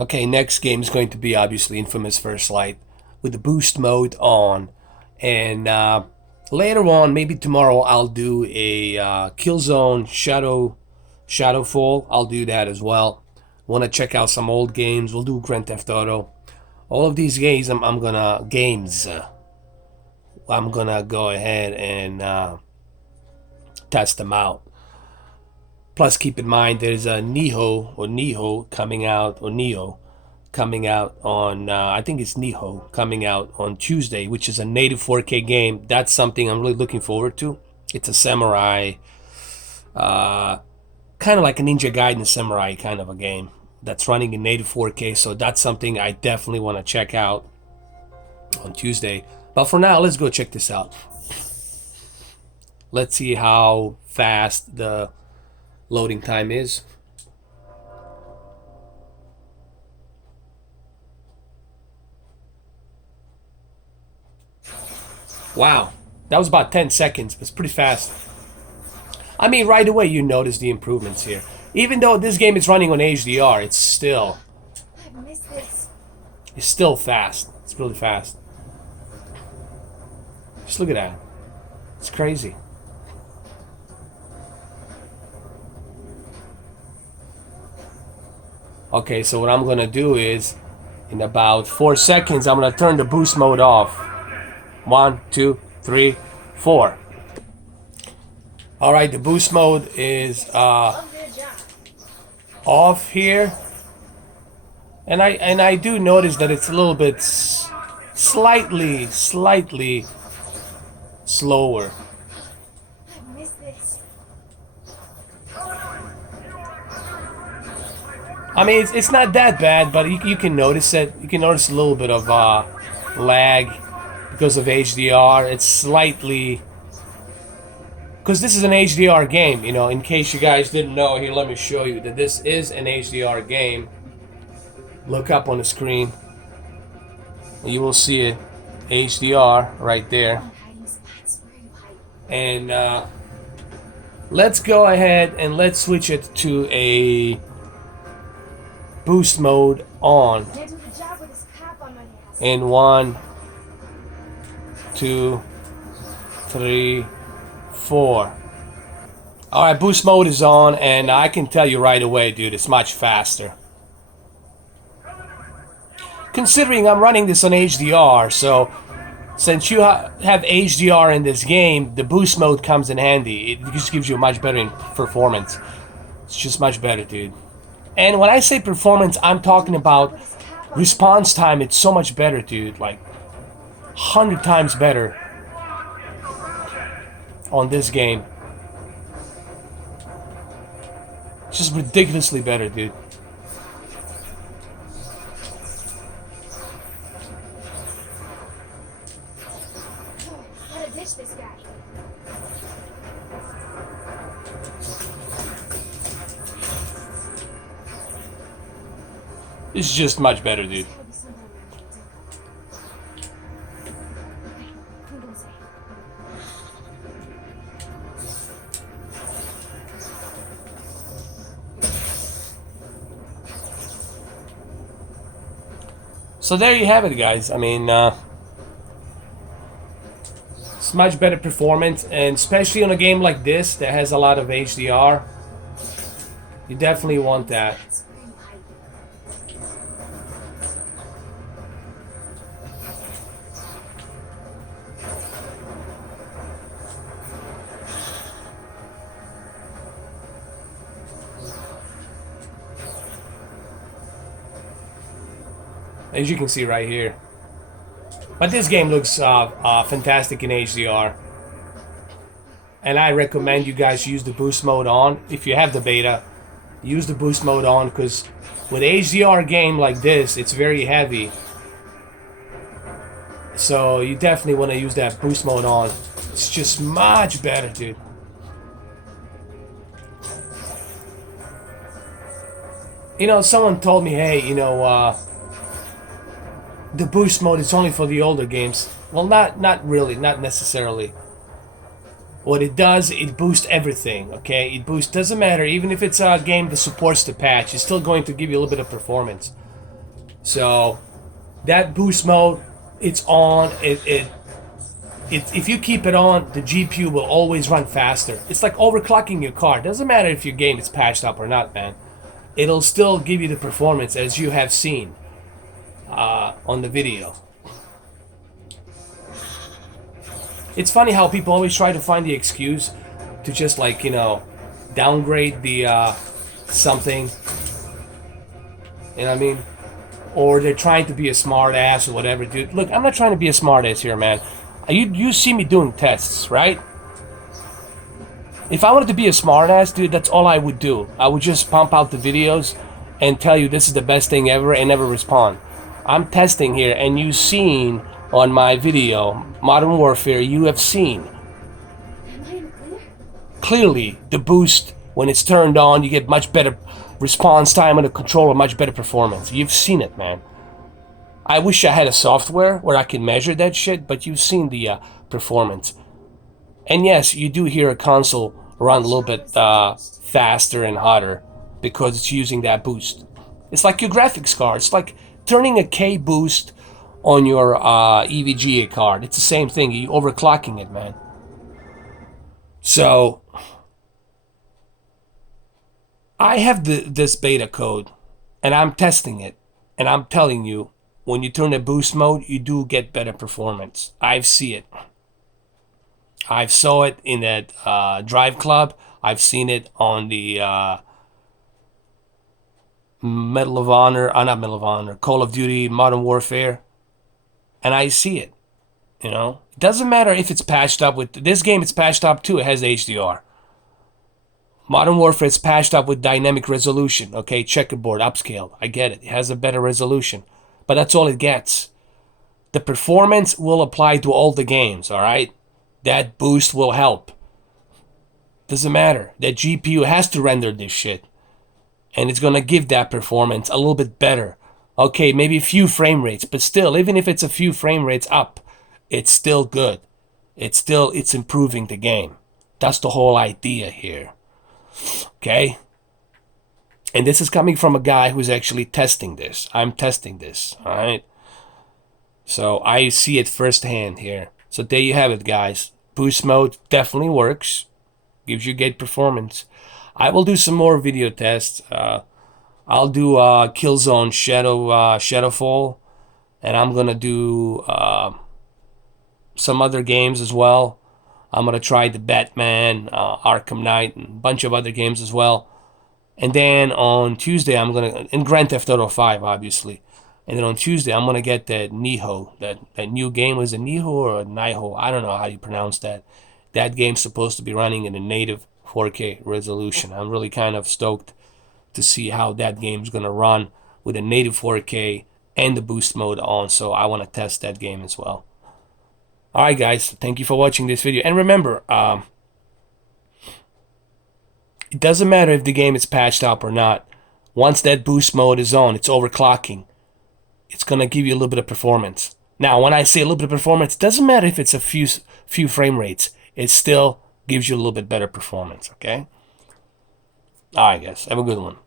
Okay, next game is going to be obviously Infamous First Light with the boost mode on, and later on, maybe tomorrow, I'll do a Killzone Shadowfall. I'll do that as well. Want to check out some old games? We'll do Grand Theft Auto. All of these games, I'm gonna go ahead and test them out. Plus, keep in mind there's a Neo coming out, or Neo coming out on I think it's Neo coming out on Tuesday, which is a native 4K game. That's something I'm really looking forward to. It's a samurai, uh, kind of like a Ninja Gaiden samurai kind of a game that's running in native 4K. So that's something I definitely want to check out on Tuesday. But for now, let's go check this out. Let's see how fast the loading time is. Wow, that was about 10 seconds. It's pretty fast. I mean, right away you notice the improvements here. Even though this game is running on HDR, it's still fast. It's really fast. Just look at that. It's crazy. Okay, so what I'm gonna do is, in about 4 seconds, I'm gonna turn the boost mode off. 1, 2, 3, 4. All right, the boost mode is off here, and I do notice that it's a little bit slightly slower. I mean, it's not that bad, but you can notice it. You can notice a little bit of lag because of HDR. It's slightly, because this is an HDR game, you know, in case you guys didn't know. Here, let me show you that this is an HDR game. Look up on the screen. You will see it, HDR, right there. And let's go ahead and let's switch it to a boost mode on. In 1, 2, 3, 4. Alright, boost mode is on, and I can tell you right away, dude, it's much faster. Considering I'm running this on HDR, so since you have HDR in this game, the boost mode comes in handy. It just gives you a much better performance. It's just much better, dude. And when I say performance, I'm talking about response time. It's so much better, dude. Like 100 times better on this game. It's just ridiculously better, dude. This guy. It's just much better, dude. So there you have it, guys. I mean, it's much better performance, and especially on a game like this that has a lot of HDR, you definitely want that. As you can see right here. But this game looks fantastic in HDR. And I recommend you guys use the boost mode on. If you have the beta, use the boost mode on, because with HDR game like this, it's very heavy. So you definitely want to use that boost mode on. It's just much better, dude. You know, someone told me, hey, you know, the boost mode is only for the older games. Well, not really, not necessarily. What it does, it boosts everything, okay? It boosts, doesn't matter, even if it's a game that supports the patch, it's still going to give you a little bit of performance. So that boost mode, it's on. If you keep it on, the GPU will always run faster. It's like overclocking your car. It doesn't matter if your game is patched up or not, man. It'll still give you the performance as you have seen on the video. It's funny how people always try to find the excuse to just, like, you know, downgrade the something. You know what I mean? Or they're trying to be a smart ass or whatever, dude. Look, I'm not trying to be a smart ass here, man. You see me doing tests, right? If I wanted to be a smart ass, dude, that's all I would do. I would just pump out the videos and tell you this is the best thing ever and never respond. I'm testing here, and you've seen on my video, Modern Warfare, you have seen clearly the boost, when it's turned on, you get much better response time and the controller, much better performance. You've seen it, man. I wish I had a software where I can measure that shit, but you've seen the performance. And yes, you do hear a console run a little bit faster and hotter because it's using that boost. It's like your graphics card. It's like turning a K boost on your EVGA card. It's the same thing. You're overclocking it, man. So I have this beta code, and I'm testing it, and I'm telling you, when you turn the boost mode, you do get better performance. I see it. I saw it in that Drive Club. I've seen it on the Medal of Honor, not Medal of Honor, Call of Duty, Modern Warfare, and I see it. You know, it doesn't matter if it's patched up with this game. It's patched up too. It has HDR. Modern Warfare is patched up with dynamic resolution. Okay, checkerboard, upscaled. I get it. It has a better resolution, but that's all it gets. The performance will apply to all the games. All right, that boost will help. Doesn't matter. That GPU has to render this shit, and it's gonna give that performance a little bit better. Okay, maybe a few frame rates, but still, even if it's a few frame rates up, it's still good. It's improving the game. That's the whole idea here. Okay? And this is coming from a guy who's actually testing this. I'm testing this, all right? So I see it firsthand here. So there you have it, guys. Boost mode definitely works. Gives you great performance. I will do some more video tests. I'll do Killzone Shadowfall, and I'm gonna do some other games as well. I'm gonna try the Batman, Arkham Knight, and a bunch of other games as well. And then on Tuesday, I'm gonna, in Grand Theft Auto 5, obviously. And then on Tuesday, I'm gonna get that Niho, that new game. Was it Niho or Niho? I don't know how you pronounce that. That game's supposed to be running in a native 4K resolution. I'm really kind of stoked to see how that game's gonna run with a native 4K and the boost mode on. So I want to test that game as well. Alright guys, thank you for watching this video. And remember, it doesn't matter if the game is patched up or not. Once that boost mode is on, it's overclocking. It's going to give you a little bit of performance. Now, when I say a little bit of performance, it doesn't matter if it's a few frame rates. It still gives you a little bit better performance, okay? Alright guys, have a good one.